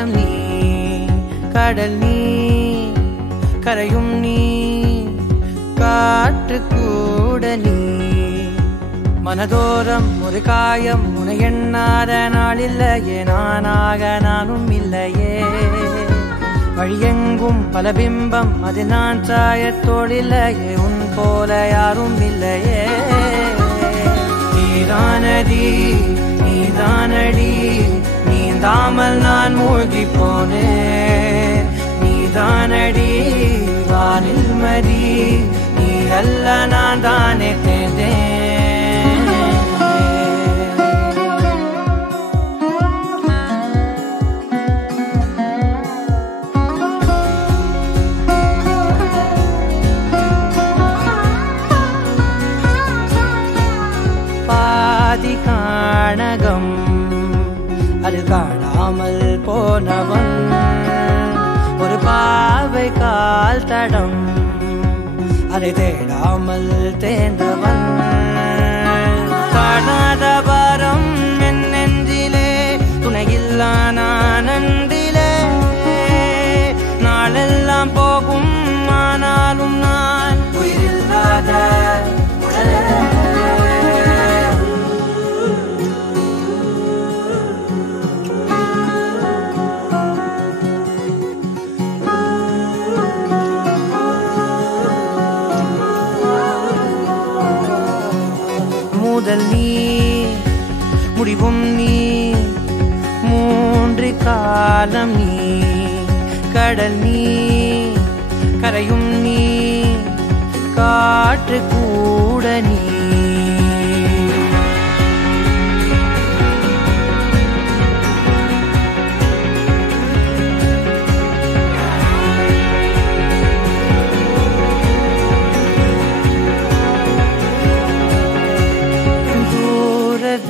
காலம் நீ கடல் நீ கரையும் நீ காற்று கூட நீ மனதோரம் ஒரு காயம் உன எண்ணாத நாளில்லையே நானாக நானும் இல்லையே வழியெங்கும் பல பிம்பம் அது நான் சாயத்தோடில்லையே உன் போல யாரும் இல்லையே நீதானடி நீதானடி நீந்தாமல் நான் மூழ்கி போனேன் நீதானடி வானில் மதி நீ அல்ல நான் தானே தேர்ந்தேன் பாதி காணகம் அது காணாமல் போனவன் ஒரு பாவை கால் தடம் அதை தேடாமல் தேர்ந்தவன் காணாத பாரம் என் நெஞ்சிலே துணையில்லா நான் அன்றிலே நாளெல்லாம் போகும் ஆனாலும் நான் உயிரில்லாத முதல் நீ முடிவும் நீ மூன்று காலம் நீ கடல் நீ கரையும் நீ காற்று கூட நீ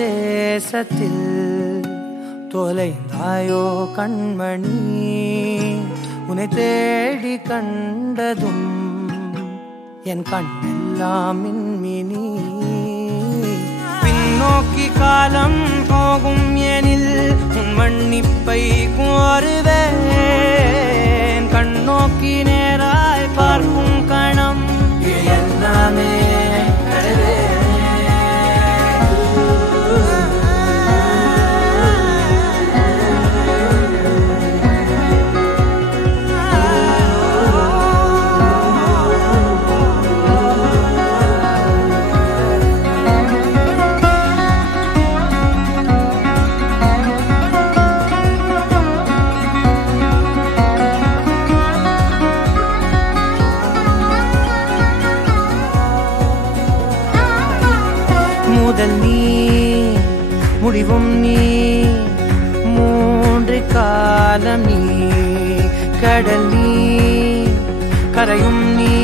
தேசத்தில் தொலைந்தாயோ கண்மணி உன்னை தேடி கண்டதும் என் கண்ணெல்லாம் மின்மினி பின்னோக்கி காலம் போகும் எனில் உன் மன்னிப்பை கோருவேன் கண்ணோக்கி நேராய் பார்க்கும் கணம் எல்லாமே முதல் நீ முடிவும் நீ மூன்று காலம் நீ கடல் நீ கரையும் நீ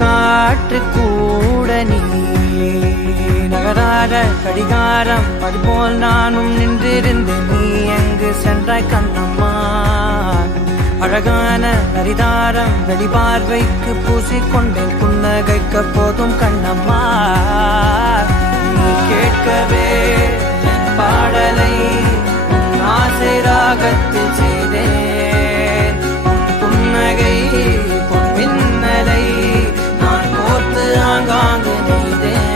காற்று கூட நீ நகராத கடிகாரம் அதுபோல் நானும் நின்றிருந்து நீ எங்கு சென்றாய் கண்ணம்மா அழகான நரிதாரம் வெளிபார்வைக்கு பூசிக்கொண்டேன் புன்னகைக்க போதும் கண்ணம்மா நீ கேட்கவே என் பாடலை ஆசை ராகத்தில் செய்தேன் புன்னகை பொன்மின்னலை நான் கோர்த்து ஆங்காங்கு நெய்தேன்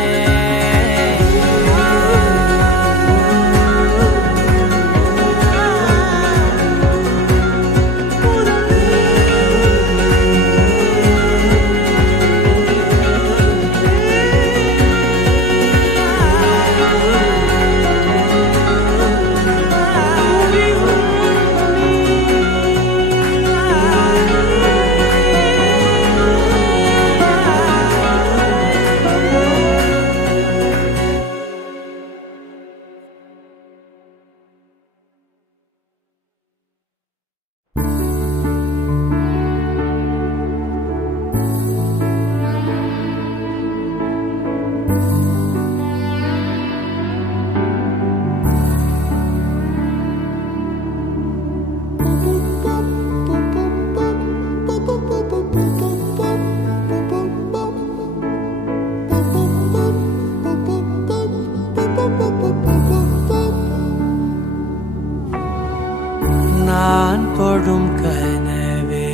நான் தொடும் கனவே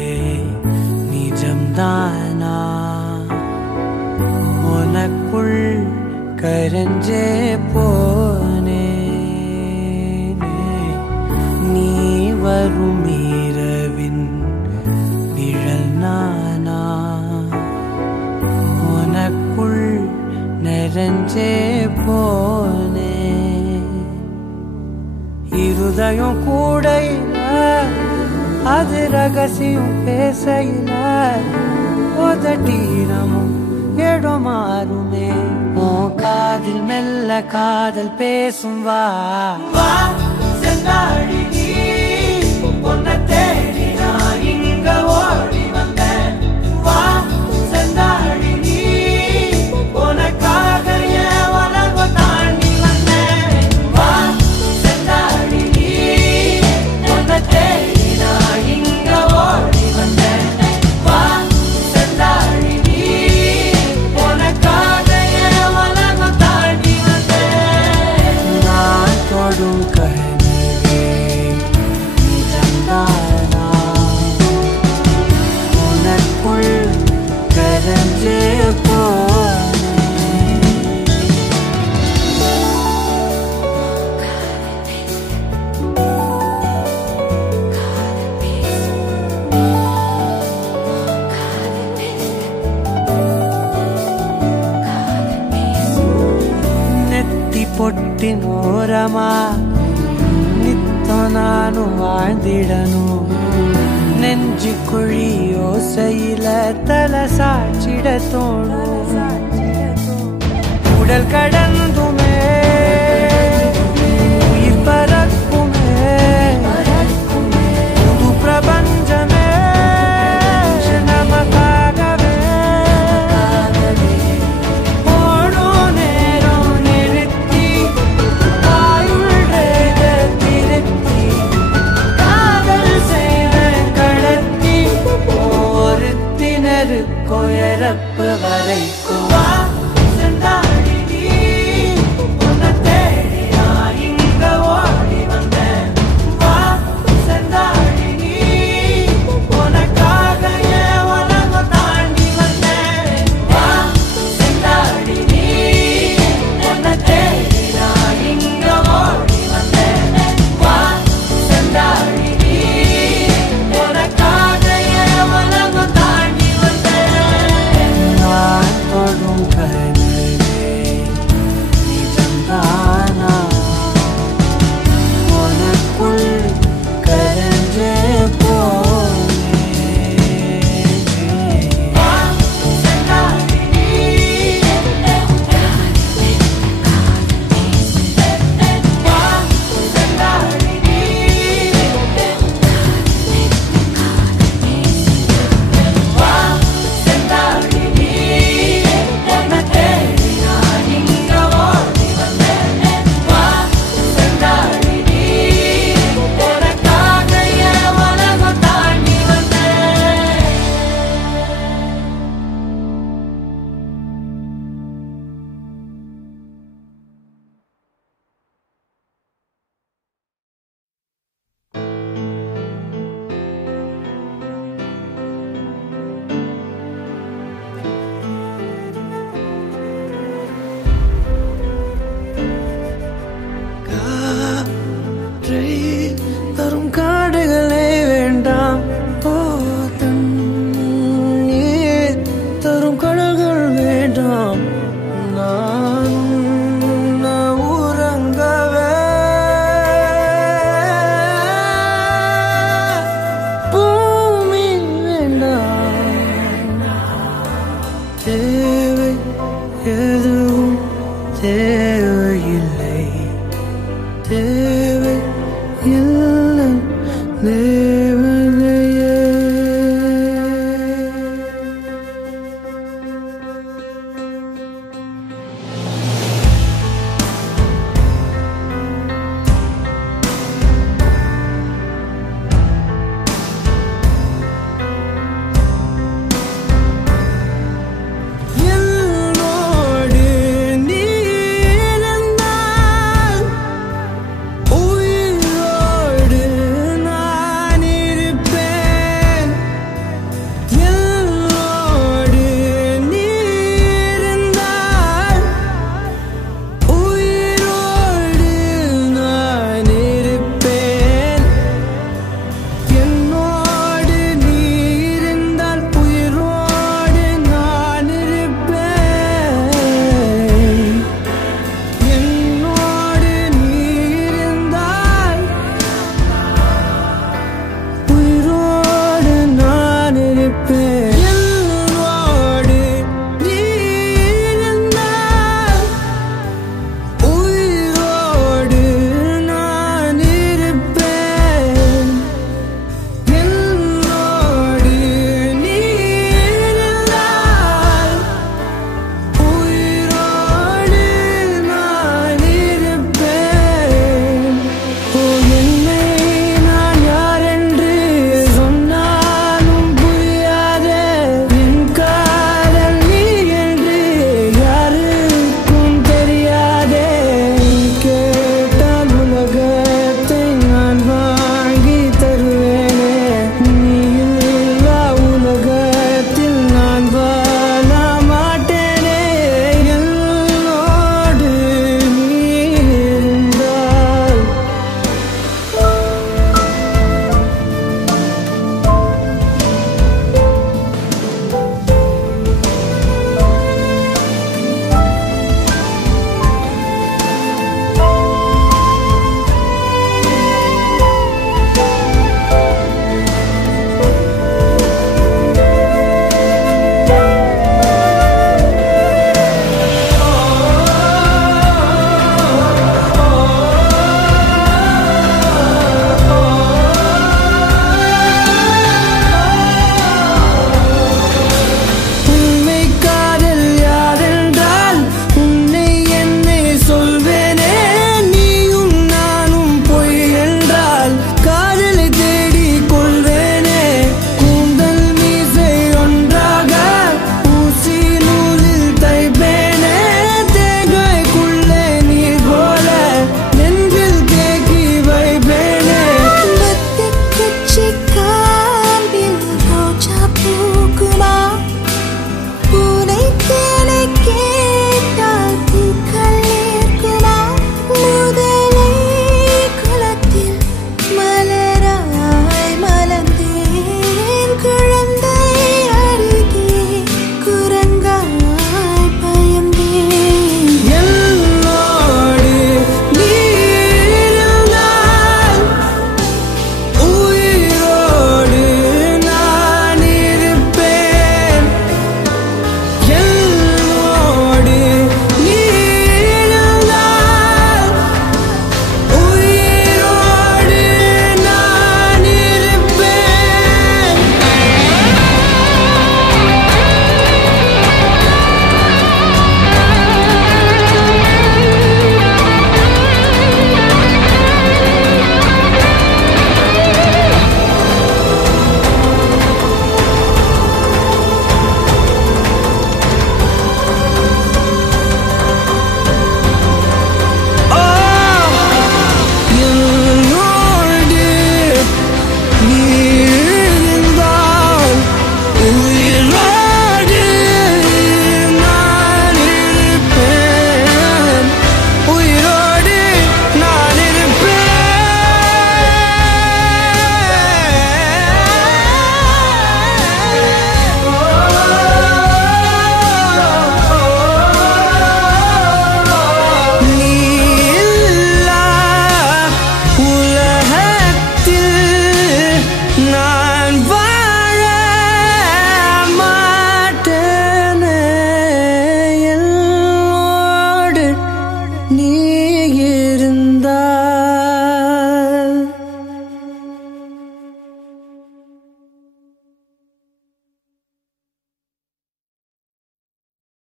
நிஜம்தானா உனக்குள் கரஞ்சே போனே நீ வரும் இரவின் நிழல் நானா உனக்குள் நிறைஞ்சே போனே இருதயம் கூடையில அது ரகசியம் பேசையில உதட்டீரமும் இடம் மாறுமே உன் காதில் மெல்ல காதல் பேசும் வா செந்தாழி நீ உன்னை தேடி நான் இங்க ஓடி வந்தேன் வா செந்தாழி நீ உனக்காக என் உலகம் தாண்டி வந்தேன் வா செந்தாழி நீ உன்னை தேடி நான் இங்க ஓடி வந்தேன் வா செந்தாழி நீ உனக்காக என் உலகம் தாண்டி வந்தேன் நான் தொடும் பொட்டினோரமா நித்தம் நானும் வாழ்ந்திடணும் நெஞ்சு குழி யோசையில தலை சாச்சிட தோணும் உடல் கடந்துமே உயிர் பறக்குமே புது பிரபஞ்சமே நமக்காகவே கோயரப்பு வரைக்கும் வா செந்தாழி நீ உன்னை தேடி நான் இங்க ஓடி வந்தேன் வா செந்தாழி நீ உனக்காக என் உலகம் தாண்டி வந்தேன் வா செந்தாழி நீ உன்னை தேடி நான் இங்க ஓடி வந்தேன் வா செந்தாழி நீ உனக்காக என் உலகம் தாண்டி நான் தொடும் கனவே நிஜம்தானா உனக்குள் கரஞ்சே தரும் காடுகளே வேண்டாம் போதம் நீர் தரும் கடல்கள் வேண்டாம் நான் உறங்கவே பூமி வேண்டாம் தேவை எதுவும் தேவையில்லை தேவை இல்லை தேவனையே என்னோடு நீ இருந்தால் உயிரோடு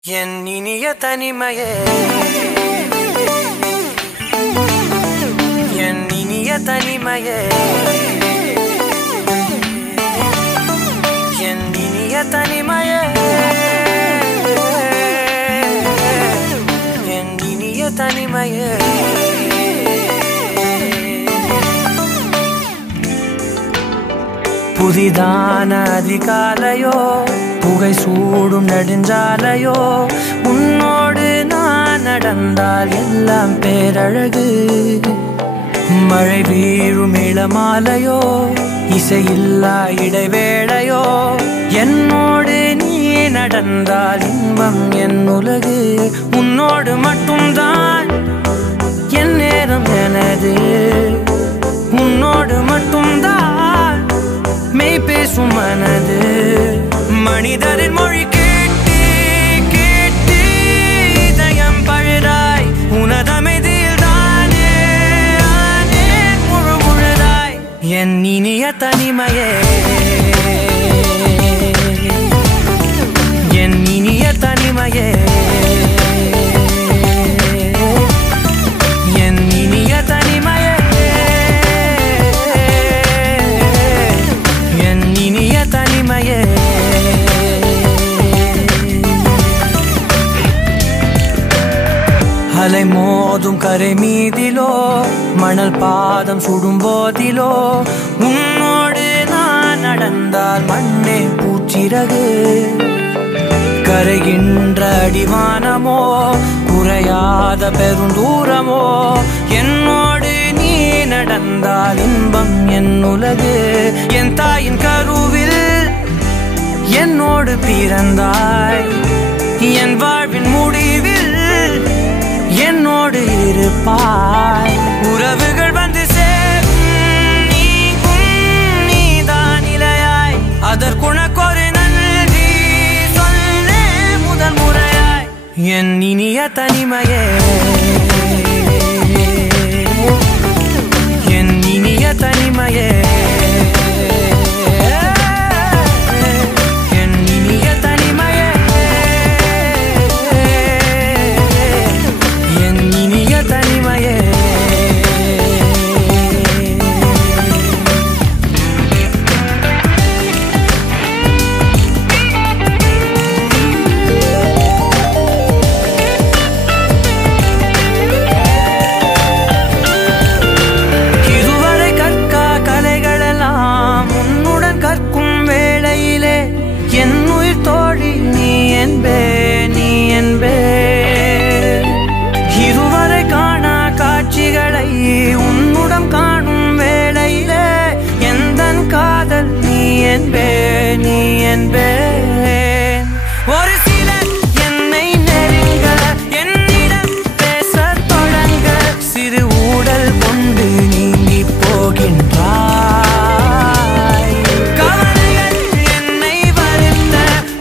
என் இனிய தனிமையே என் இனிய தனிமையே என் இனிய தனிமையே என் இனிய தனிமையே புதிதான அதிகாலையோ புகை சூடும் நெடுஞ்சாலையோ உன்னோடு நான் நடந்தால் எல்லாம் பேரழகு மழை வீழும் இளமாலையோ இசையில்லா இடைவேளையோ என்னோடு நீ நடந்தால் இன்பம் என் உலகு உன்னோடு மட்டும்தான் என் நேரம் எனது உன்னோடு மட்டும்தான் மெய் பேசும் மனது மனிதரின் மொழி கேட்டு கேட்டு இதயம் பழுதாய் உனதமைதியில் தானே ஆனே முழு முழுதாய் என் இனிய தனிமையே என் இனிய தனிமையே என் இனிய தனிமையே என் இனிய தனிமையே அலை மோதும் கரை மீதிலோ மணல் பாதம் சுடும் போதிலோ உன்னோடு நான் நடந்தால் மண்ணே பூச்சிறகு கரைகின்ற அடிவானமோ குறையாத பெருந்தூரமோ என்னோடு நீ நடந்தால் இன்பம் என் உலகு என் தாயின் கருவில் என்னோடு பிறந்தாய் என் வாழ்வின் முடிவில் என்னோடு இருப்பாய் உறவுகள் வந்து சேரும் நீக்கும் நீதான் இலையாய் அதற்குணக்கொரு நன்றி சொல்லே முதல் முறையாய் என் இனிய தனிமையே என் இனிய தனிமையே என் இனிய தனிமையே என் இனிய தனிமையே இதுவரை கற்கா கலைகளெல்லாம் உன்னுடன் கற்கும் வேளையிலே என் உயிர் தோழி நீ என்பே நீ என்பே இதுவரை காணா காட்சிகளை உன்னுடன் காணும் வேளையிலே எந்தன் காதல் நீ என்பே நீ என்பே ஒரு சிலர் என்னை நெருங்க என்னிடம் பேசத் தொடங்க சிறு ஊடல் கொண்டு நீங்கி போகின்றாய் கவலைகள் என்னை வருத்த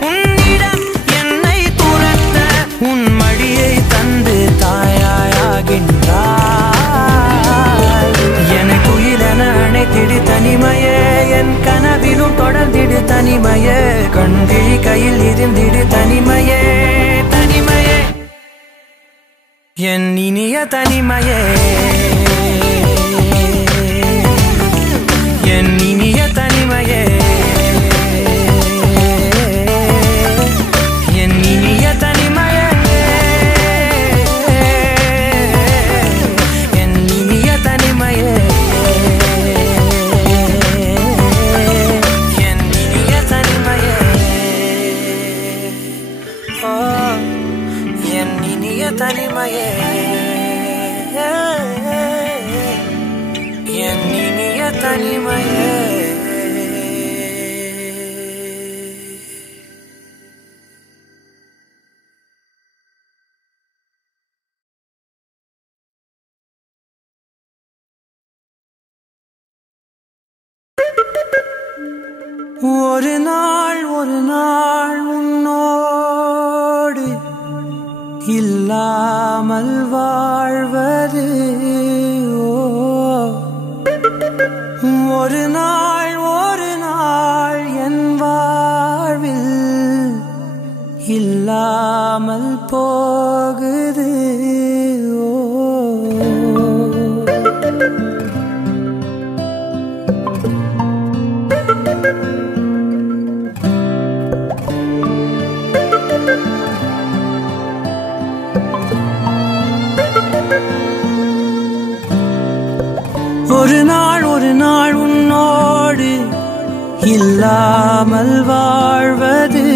உன்னிடம் என்னை துரத்த உன் மடியை தந்து தாயாகின்றாய் எனக்கு உயிரென அணைத்திடு தனிமையே என் கனவிலும் தொடர்ந்திடு தனிமையே கண்கிழி கையில் இருந்திடு தனிமையே தனிமையே என் இனிய தனிமையே என் இனிய தனிமையே என் இனிய தனிமையே என் இனிய தனிமையே என் இனிய தனிமையே என் இனிய தனிமையே என் இனிய தனிமையே ஒரு நாள் உன்னோடு இல்லாமல் வாழ்வது ஒரு நாள் என் வாழ்வில் இல்லா இல்லாமல் போகுது. ஒரு நாள் உன்னோடு இல்லாமல் வாழ்வது.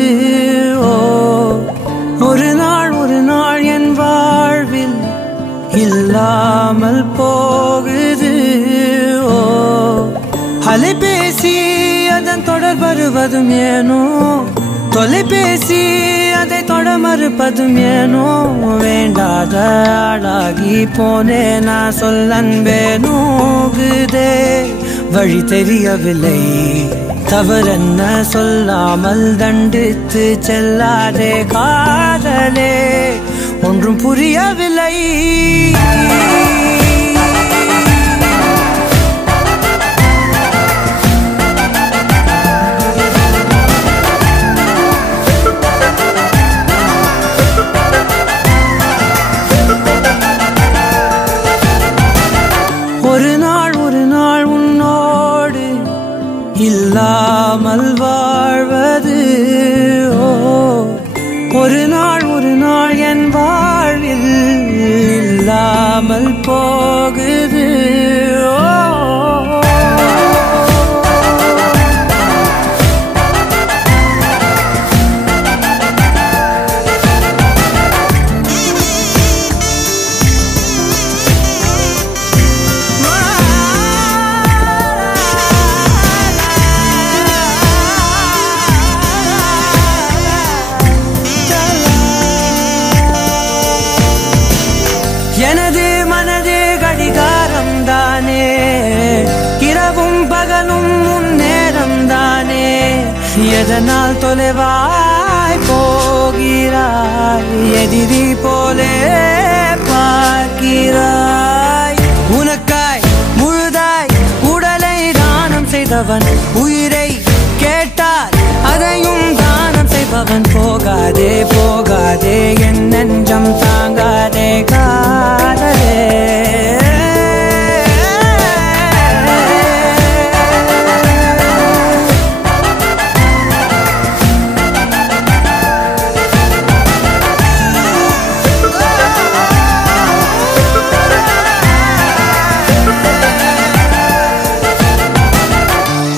ஒரு நாள் என் வாழ்வில் இல்லாமல் போகுது. அலைபேசி அதன் தொடர் வருவதும் ஏனோ, தொலைபேசி அதை தொட மறுப்பதும் ஏனோ, வேண்டாத ஆளாகி போனே நான் சொல்லன்பே. நோகுதே வழி தெரியவில்லை, தவறென்ன சொல்லாமல் தண்டித்து செல்லாதே. காதலே ஒன்றும் புரியவில்லை. ஒரு நாள் உன்னோடு இல்லாமல் வாழ்வது. ஒரு நாள் என் வாழ்வில் இல்லாமல் போகுது. எனது மனது கடிகாரம் தானே, இரவும் பகலும் முன்னேறம் தானே. எதனால் தொலைவாய் போகிறாய், எதிரி போலே பார்க்கிறாய். உனக்காய் முழுதாய் உடலை தானம் செய்தவன், உயிரை கேட்டால் அதையும் தானம் செய்பவன். போகாதே போகாதே என் நெஞ்சம் தாங்காதே காதலே.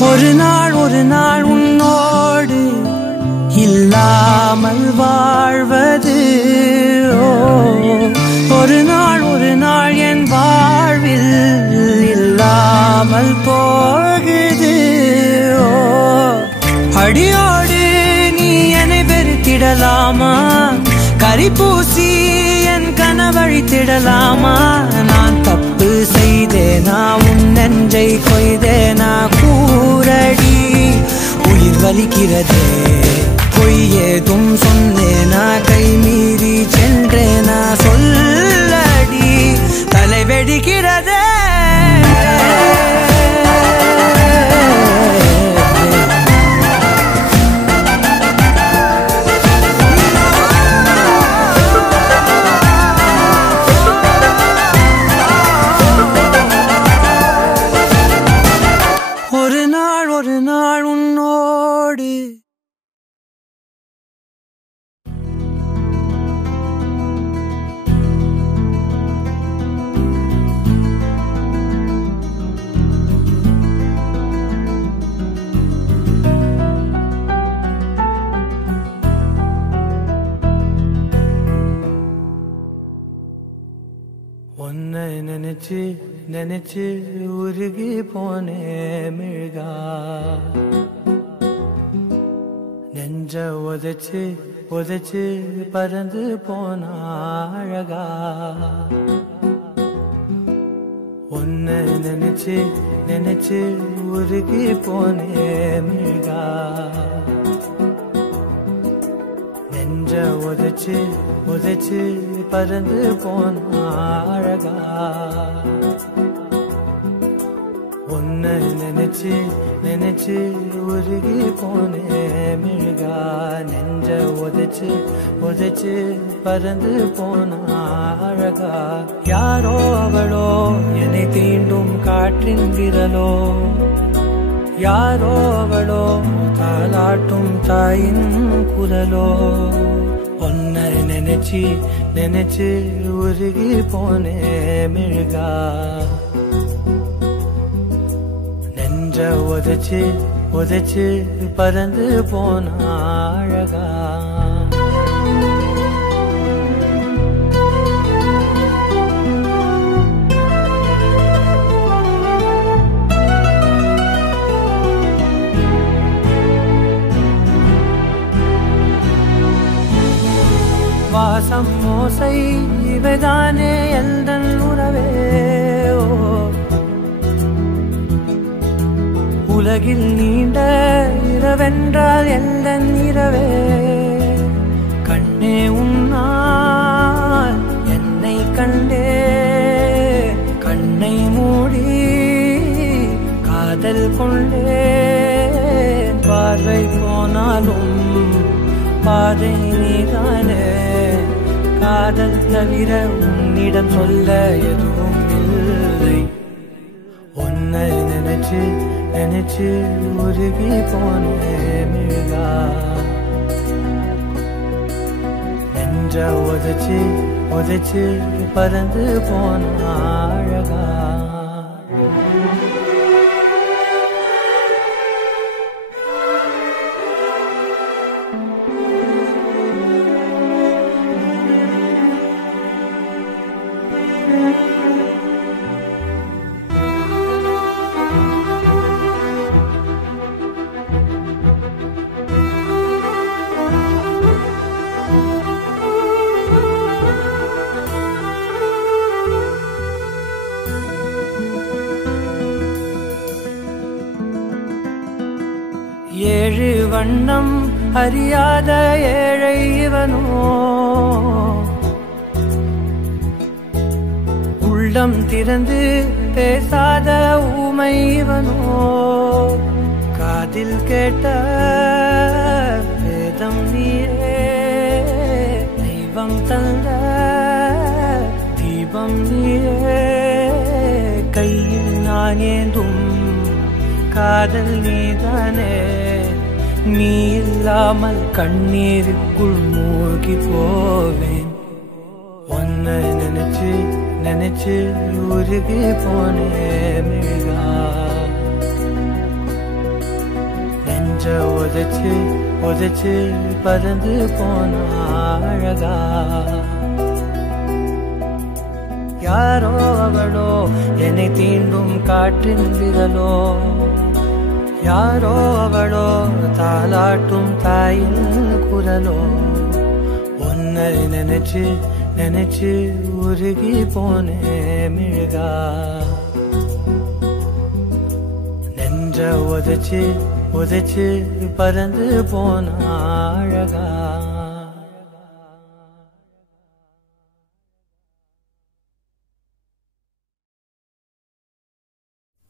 ஒரு நாள் உன்னோடு இல்லாமல் வாழ்வது. ஒரு நாள் என் வாழ்வில் இல்லாமல் போகுது. அடியோடு நீ என்னை வெறுத்திடலாமா, கரிபூசி என் கனவழித்திடலாமா. நான் தப்பு செய்தேனா, உன் நெஞ்சை கொய்தேனா, கூரடி. உயிர் வலிக்கிறதே, பொய் ஏதும் சொன்னேனா, கை மீறி சென்றேனா, சொல்லடி. தலை வெடிக்கிறதே. ஒரு நாள் உன்னோடு உன்னை நினைச்சு நினைச்சு உருகி போனே மிழ்கா. நெஞ்ச உதைச்சு உதைச்சு பறந்து போனா அழகா. உன்னை நினைச்சு நினைச்சு உருகி போனே மிழ்கா. நெஞ்ச உதைச்சு உதைச்சு பறந்து போனா அழகா. உன்னை நினைச்சு நினைச்சு உருகி போனே மிழ்கா நெஞ்ச உதைச்சு உதைச்சு பறந்து போனா அழகா யாரோ அவளோ என்னை தீண்டும் காற்றின் விரலோ யாரோ அவளோ தாலாட்டும் தாயின் குரலோ உன்னை நினைச்சு நினைச்சு உருகி போனே மிழ்கா நெஞ்ச உதைச்சு உதைச்சு பறந்து போன அழகா வாசம் மோசை இவைதானே எந்தன் உறவே உலகில் நீண்ட இரவென்றால் எந்தன் இரவே கண்ணே உன்னால் என்னை கண்டே கண்ணை மூடி காதல் கொண்டே பார்வை போனாலும் பாதை நீதானே காதல் தவிர உன்னிடம் சொல்ல எதுவும் இல்லை உன்னை நினைச்சு நினைச்சு உருகி போனே மிழ்கா நெஞ்ச உதைச்சு உதைச்சு பறந்து போன அழகா ஏழு வண்ணம் அறியாத ஏழை இவனோ உள்ளம் திறந்து பேசாத ஊமை இவனோ காதில் கேட்ட வேதம் நீயே தெய்வம் தந்த தீபம் நீயே கையில் நான் ஏந்தும் காதல் நீதானே நீ இல்லாமல் கண்ணீருக்குள் மூழ்கி போவேன் உன்னை நினைச்சு நினைச்சு உருகி போனே மிழ்கா நெஞ்ச உதைச்சு உதைச்சு பறந்து போன அழகா யாரோ அவளோ என்னை தீண்டும் காற்றின் விரலோ யாரோ அவளோ தாலாட்டும் தாயின் குரலோ உன்னை நினைச்சு நினைச்சு உருகி போனே மிழ்கா நெஞ்ச உதைச்சு உதைச்சு பறந்து போன அழகா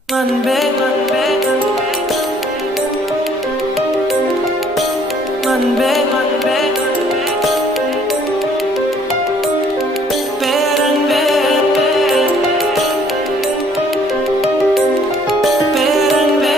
அன்பே அன்பே அன்பே அன்பே பேரன்பே பேரன்பே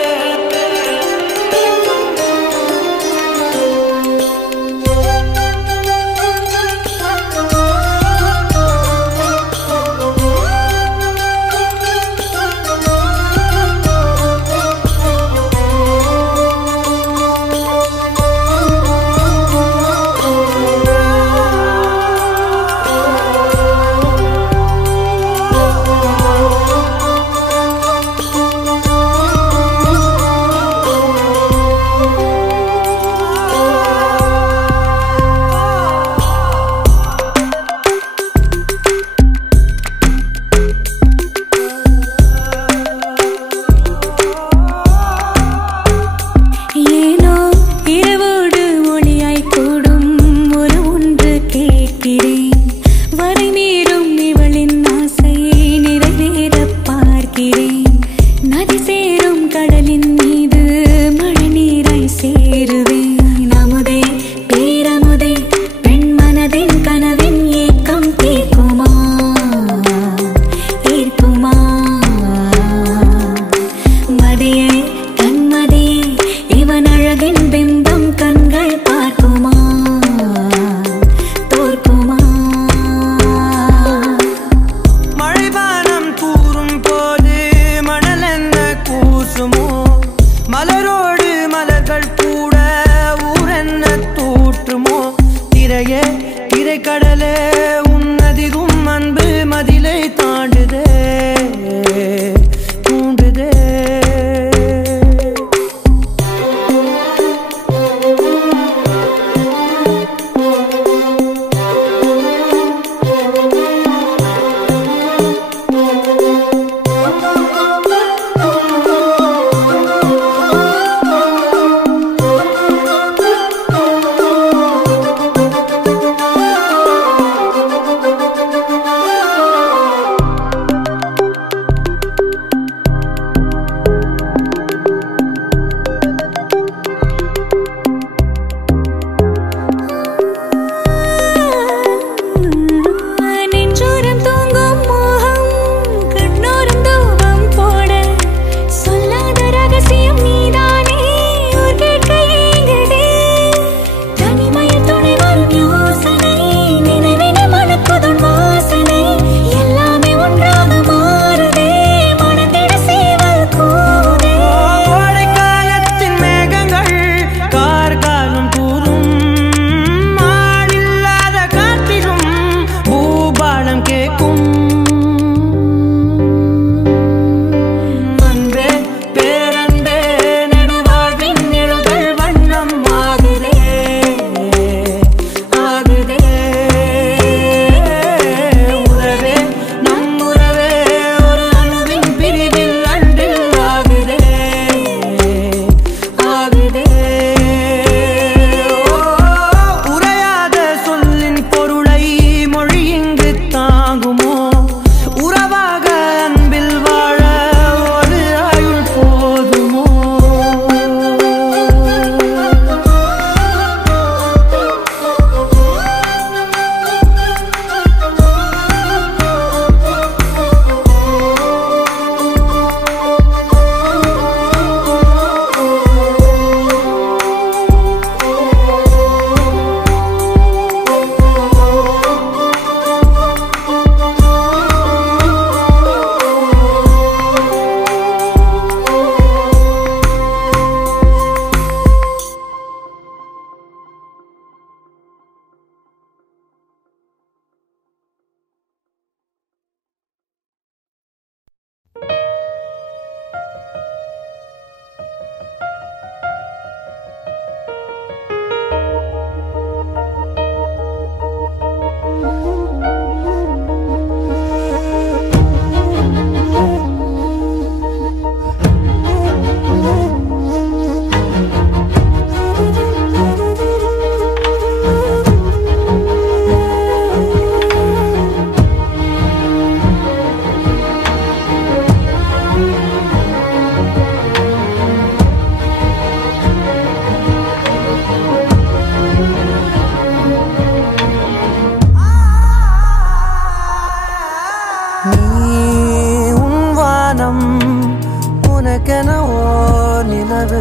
எனக்கென ஓர் நிலவு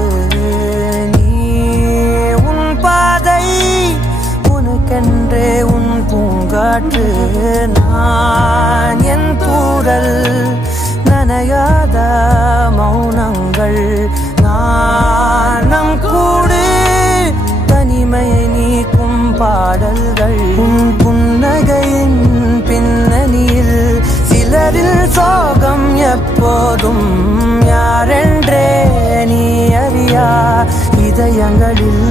நீ உன் பாதை உனக்கென்றே உன் பூங்காற்று நான் என் தூரல் நனையாத மௌனங்கள் நாணம் கூடு தனிமையை நீக்கும் பாடல்கள் உன் புன்னகையின் பின்னணியில் சிலரில் சோகம் எப்போதும் யாரென்றே நீ அறியா இதயங்களில்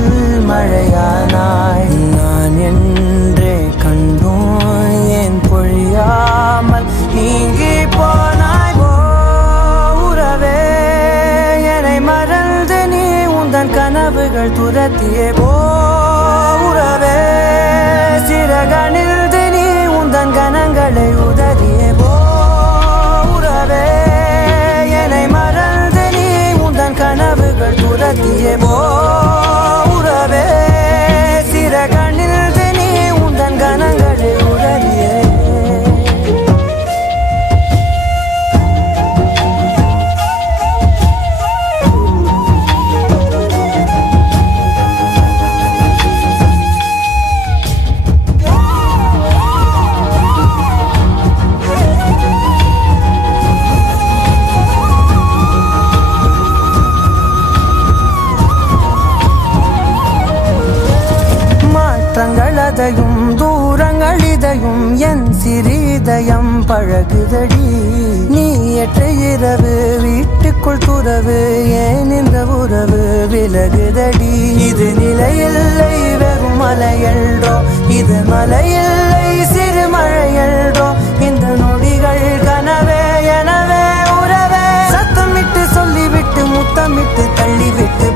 மழையானாய் நான் என்றே கண்டோம் ஏன் பொழியாமல் நீங்கி போனாய் உறவே என்னை மறந்து நீ உந்தன் கனவுகள் துரத்தியே உறவே சிறகணிந்து நீ உந்தன் கனங்களை உதறியே உறவே என்னை மறந்து நீ உந்தன் கனவுகள் துரத்தியே உறவே சிறகணிந்து நீ உந்தன் கனங்களை உதறியே மாற்றங்களதையும் தூரங்களிதையும் என் சிறிதயம் பழகுதடி நீ ஏற்ற இரவு வீட்டுக்குள் துறவு ஏன் இந்த உறவு விலகுதடி இது நிலையில்லை வெறும் மலையல்றோ இது மலையில்லை சிறு மழையல்றோ இந்த நொடிகள் கனவே எனவே உறவே சத்தமிட்டு சொல்லிவிட்டு முத்தமிட்டு தள்ளிவிட்டு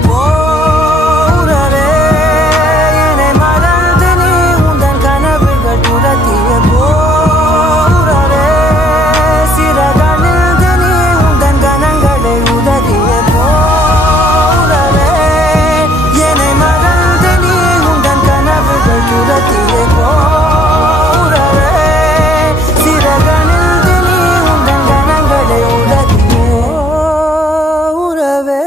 உறவே என்னை மறந்து நீ உந்தன் கனவுகள் துரத்திய உறவே சிறகணிந்து நீ உந்தன் கனங்களை உதறிய உறவே என்னை மறந்து நீ உந்தன் கனவுகள் துரத்திய உறவே சிறகணிந்து நீ உந்தன் கனங்களை உதறிய உறவே.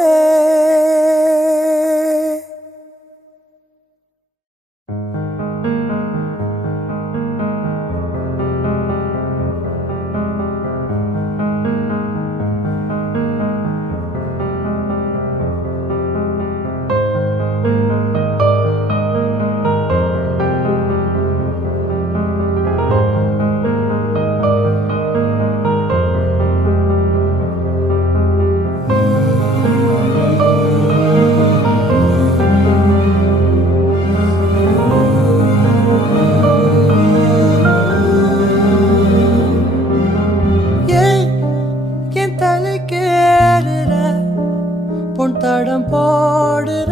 தடம் போடுற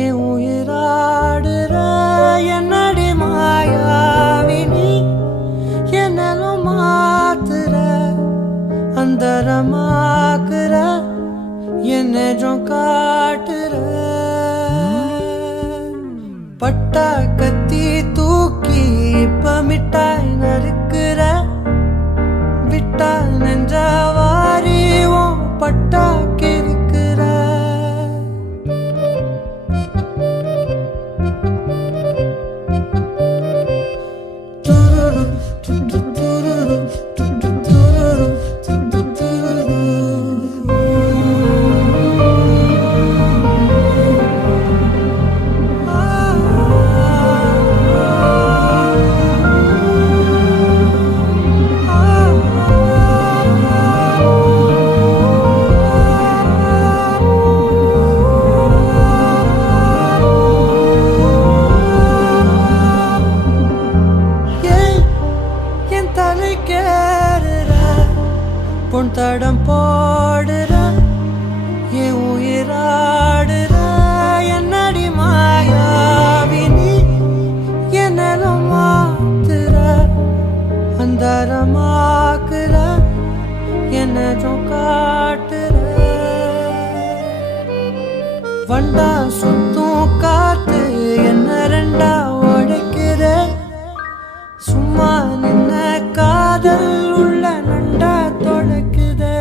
என் உயிராடுற என்னடி மாயாவினி என்னலும் மாத்துற அந்தரமாக்குற என்னும் காட்டுற பட்டா கத்தி தூக்கி இப்ப மிட்டாய் நறுக்குற விட்டா நெஞ்சவாரிவோம் பட்டா கிறுக்குற பொன் தடம் போடுற என் உயிராடுற என்னடி மாயாவினி என்னலும் மாத்துற அந்தரமாக்குற என்னும் காட்டுற வண்டா சுத்தும் காத்து என்ன ரெண்டா உடைக்கிற சும்மா நின்ன காதல் உள்ள நண்டா தொடக்குதே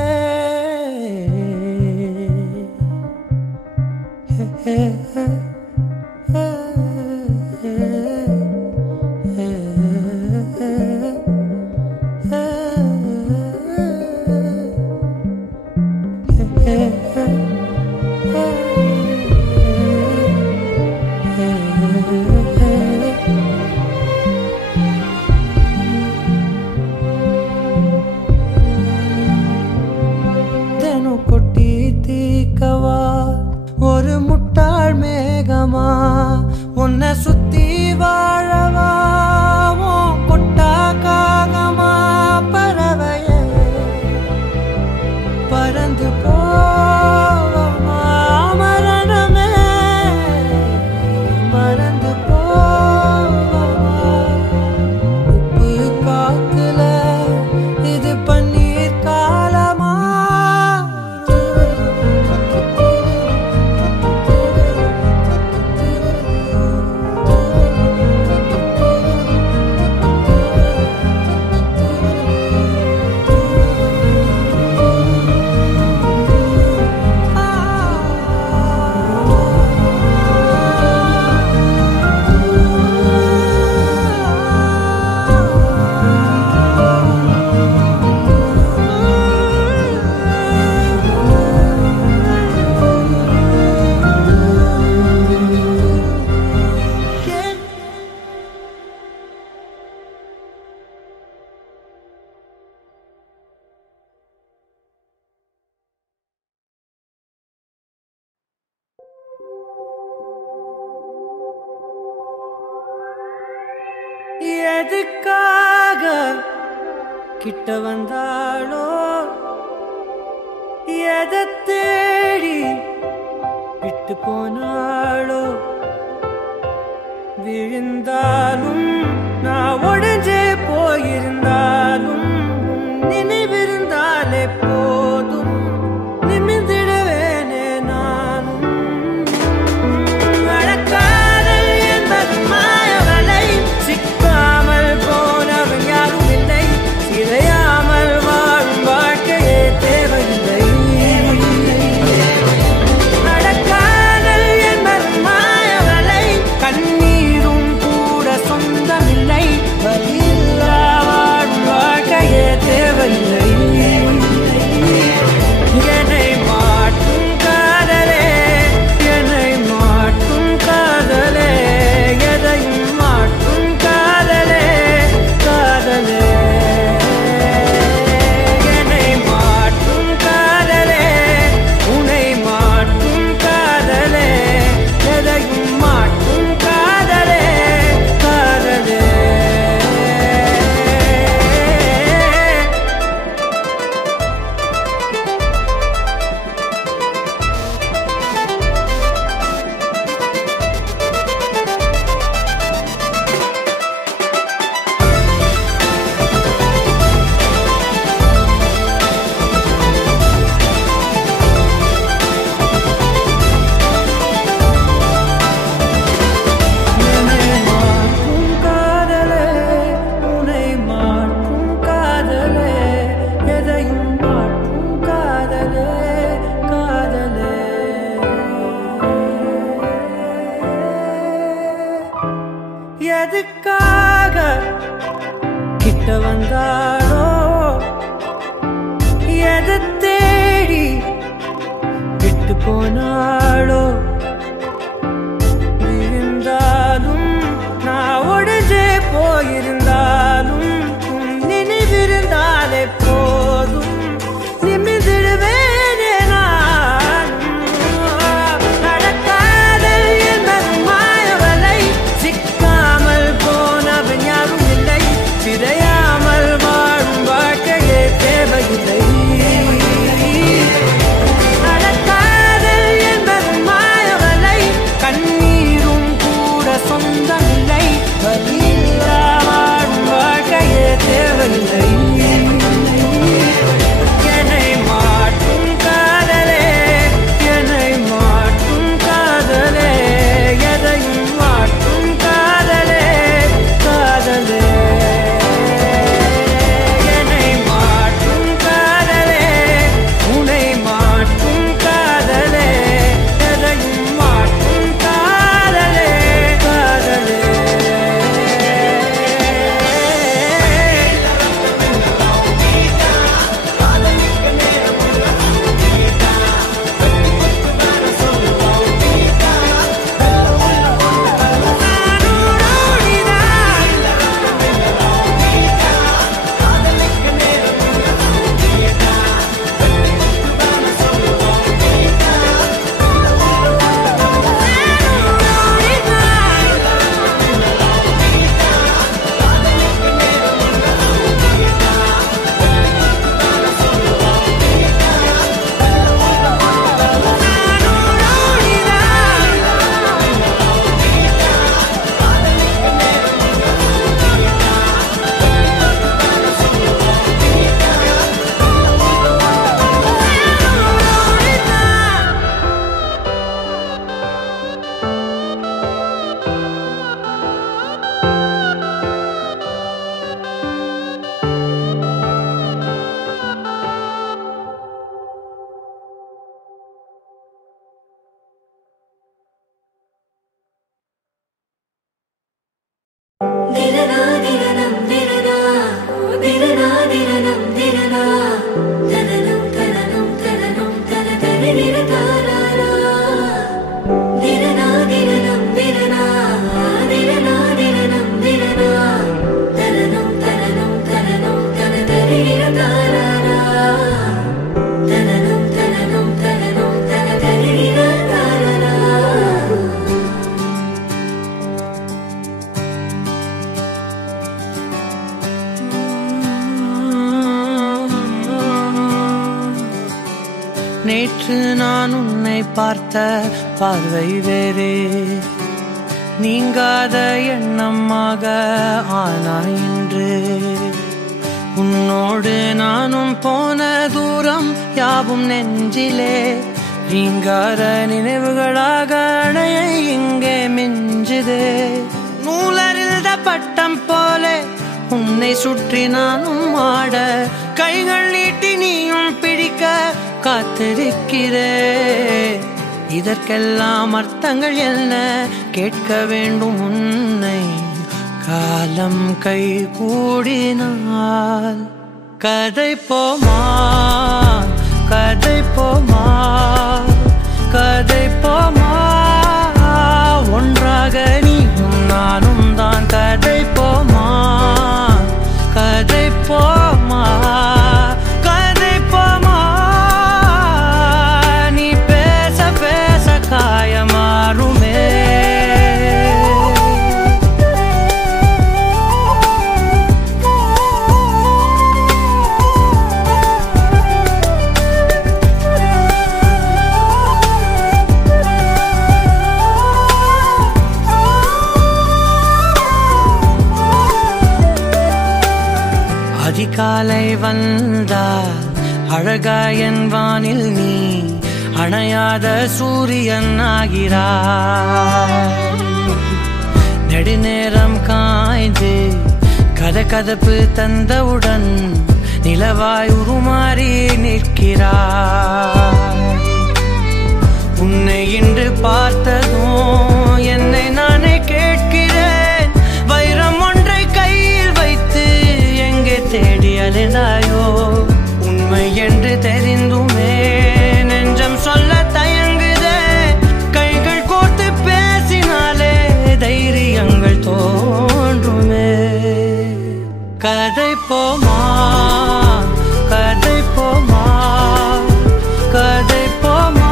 தினம் கொட்டி தீக்கவா ஒரு முட்டாள் மேகமா உன்னை சுத்தி வாழவா கொட்டா காகமா பறவையே பறந்து போவமா மரணமே மறந்து போவமா உப்பு காத்துல இது பன்னீர் காலமா எதுக்காக கிட்ட வந்தாளோ எதை தேடி விட்டு போனாளோ விழுந்தாலும் நான் உடைஞ்சே போயிருந்தாலும் நினைவிருந்தாலே போதும் நிமிர்ந்திடுவேனே நானும் அழக்காதல் என்பது மாயவலை சிக்காமல் போனவன் யாரும் இல்லை சிதையாமல் வாழும் வாழ்க்கையே தேவையில்லை அழக்காதல் என்பது மாயவலை கண்ணீரும் கூட சொந்தமில்லை வலியில்லா வாழும் வாழ்க்கையே தேவையில்லை என்னை மாற்றும் காதலே என்னை மாற்றும் காதலே எதையும் மாற்றும் காதலே காதலே என்னை மாற்றும் காதலே உன்னை மாற்றும் காதலே எதையும் மாற்றும் காதலே காதலே என்னை மாற்றும் காதலே உன்னை மாற்றும் காதலே எதையும் மாற்றும் காதலே காதலே எதுக்காக கிட்ட வந்தாளோ எதை தேடி விட்டு போனாளோ விழுந்தாலும் நான் உடைஞ்சே போயிருந்தாலும் நினைவிருந்தாலே போதும் நிமிர்ந்திடுவேனே நானும் நடக்காதல் என்பது மாயவலை சிக்காமல் போனவன் யாரும் இல்லை சிதையாமல் வாழும் வாழ்க்கையே தேவையில்லை நடக்காதல் என்பது நான் உன்னை பார்த்த பார்வை வேறே, நீங்காத எண்ணமாக ஆனாய் இன்று. உன்னோடு நானும் போன தூரம் யாவும் நெஞ்சிலே ரீங்கார நினைவுகளாக அணைய இங்கே மிஞ்சுதே. நூலறிந்த பட்டம் போல உன்னை சுற்றி நானும் ஆட, கைகள் நீட்டி நீயும் பிடிக்க காத்திருக்கிறே. இதற்கெல்லாம் அர்த்தங்கள் என்ன கேட்க வேண்டும் உன்னை, காலம் கை கூடினால். கதை போமா கதை போமா கதை போமா, ஒன்றாக நீயும் நானும் தான். கதை போமா கதை போமா கதை போமா, நீ பேச பேச காயமாறுமே. அதிகாலை வந்தால் அழகாயன் வானில் நீ அணையாத சூரியன் ஆகிறாய். நெடுநேரம் காய்ந்து கதகதப்பு தந்தவுடன் நிலவாய் உருமாறி நிற்கிறாய். உன்னை இன்று பார்த்ததும் என்னை நானே கேட்கிறேன், வைரம் ஒன்றை கையில் வைத்து எங்கே தேடி அலைந்தாயோ. உண்மை என்று தெரிந்துமே நெஞ்சம் சொல்ல தயங்குதே, கைகள் கோர்த்து பேசினாலே தைரியங்கள் தோன்றுமே. கதை போமா கதை போமா கதை போமா,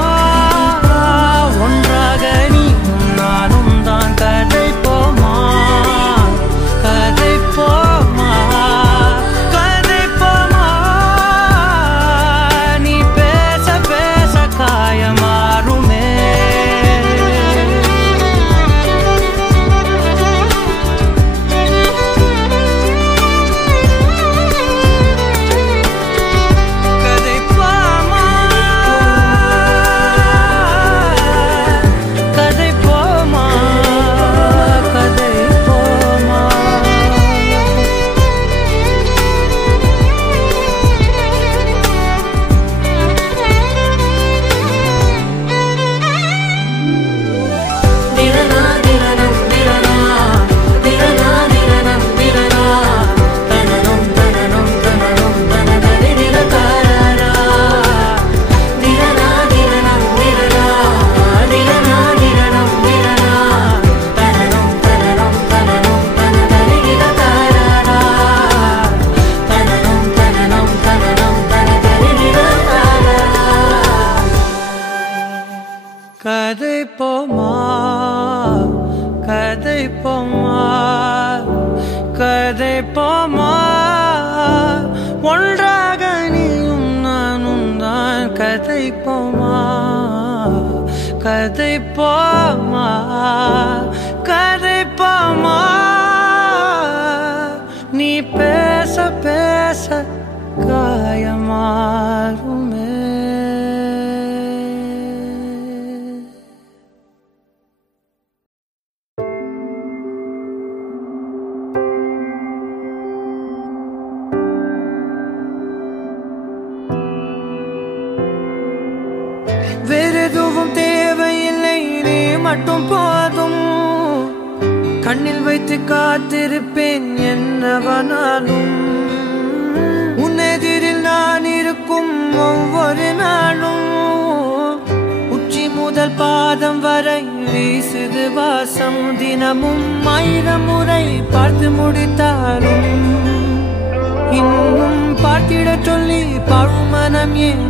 ஒன்றாக நீயும் நானும் தான். கதை போமா கதை போமா கதை போமா, நீ பேச பேச காயமாறுமே. கதை போமா கதை போமா கதை போமா. திரனா திரனம் திரனா திரனா திரனம் திரனா, தனனம் தனனம் தனனம் தனதரி திரகாரா. திரனா திரனம் திரனா திரனா திரனம் திரனா, தனனம் தனனம் தனனம் தனதரி திரகாரா. தனனம் தனனம் தனனம் தனதரி திரகாரா. கதை போமா கதை போமா கதை போமா, ஒன்றாக நீயும் நானும் தான். கதை போமா கதை போமா கதை போமா, நீ பேச பேச காயமாறுமே. வேறெதுவும் தேவையில்லை, நீ மட்டும் போதும். கண்ணில் வைத்து காத்திருப்பேன் என்னவனாலும். உன்னெதிரில் நான் இருக்கும் ஒவ்வொரு நாளும், உச்சி முதல் பாதம் வரை வீசுது வாசம். தினமும் 1000 முறை பார்த்து முடித்தாலும் இன்னும் பார்த்திட சொல்லி பழுமனம் ஏன்.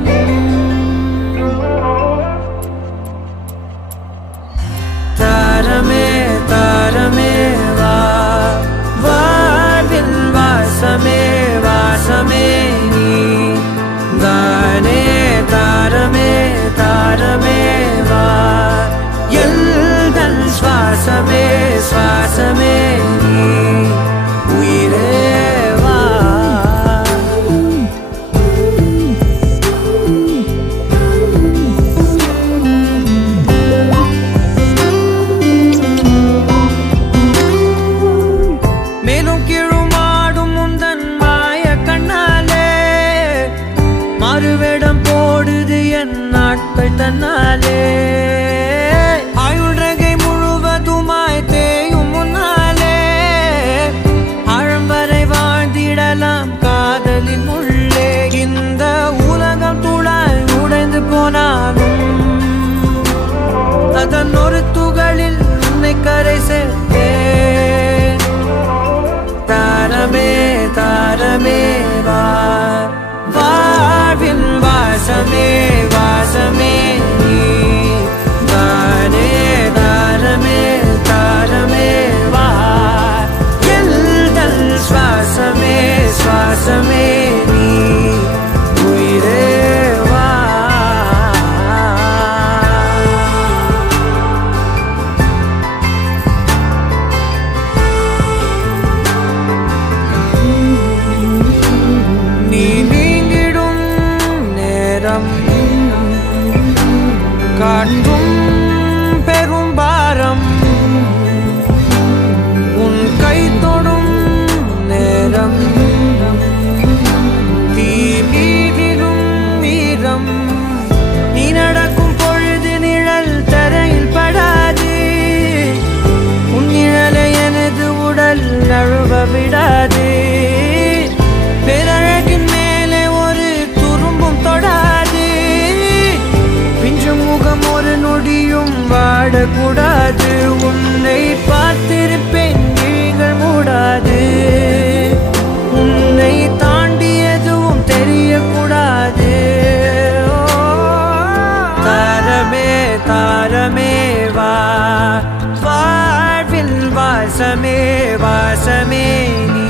தாரமே தாரமே வா, வாழ்வில் வாசமே வாசமே நீ தானே. தாரமே தாரமே முன்னாலே ஆயுள்ரகை முழுவதுமாய் தேயும் முன்னாலே ஆழம் வரை வாழ்ந்திடலாம் காதலின் உள்ளே இந்த உலகம் துளாய் உடைந்து போனாலும் அதன் ஒரு துகளில் உன்னை கரை சேர்த்தேன் தாரமே தாரமே வா வாழ்வின் வாசமே வாசமே நீ தானே தாரமே தாரமே வா எல்தல் சுவாசமே சுவாசமே நீ உயிரே வா நீ நீங்கிடும் நேரம் காட்டும் பெரும் பாரம் உன் கை தொடும் நேரம் தீ மீதிடும் வீரம் நீ நடக்கும் பொழுது நிழல் தரையில் படாது உன் நிழலை எனது உடல் நழுவ விடாது பேரழகின் மேலே ஒரு துரும்பும் தொடாது பிஞ்சு முகம் ஒரு நொடியும் வாடக்கூடாது உன்னை பார்த்திருப்பேன் விழிகள் மூடாது உன்னை தாண்டி எதுவும் தெரியக்கூடாது தாரமே தாரமே வா வாழ்வில் வாசமே வாசமே நீ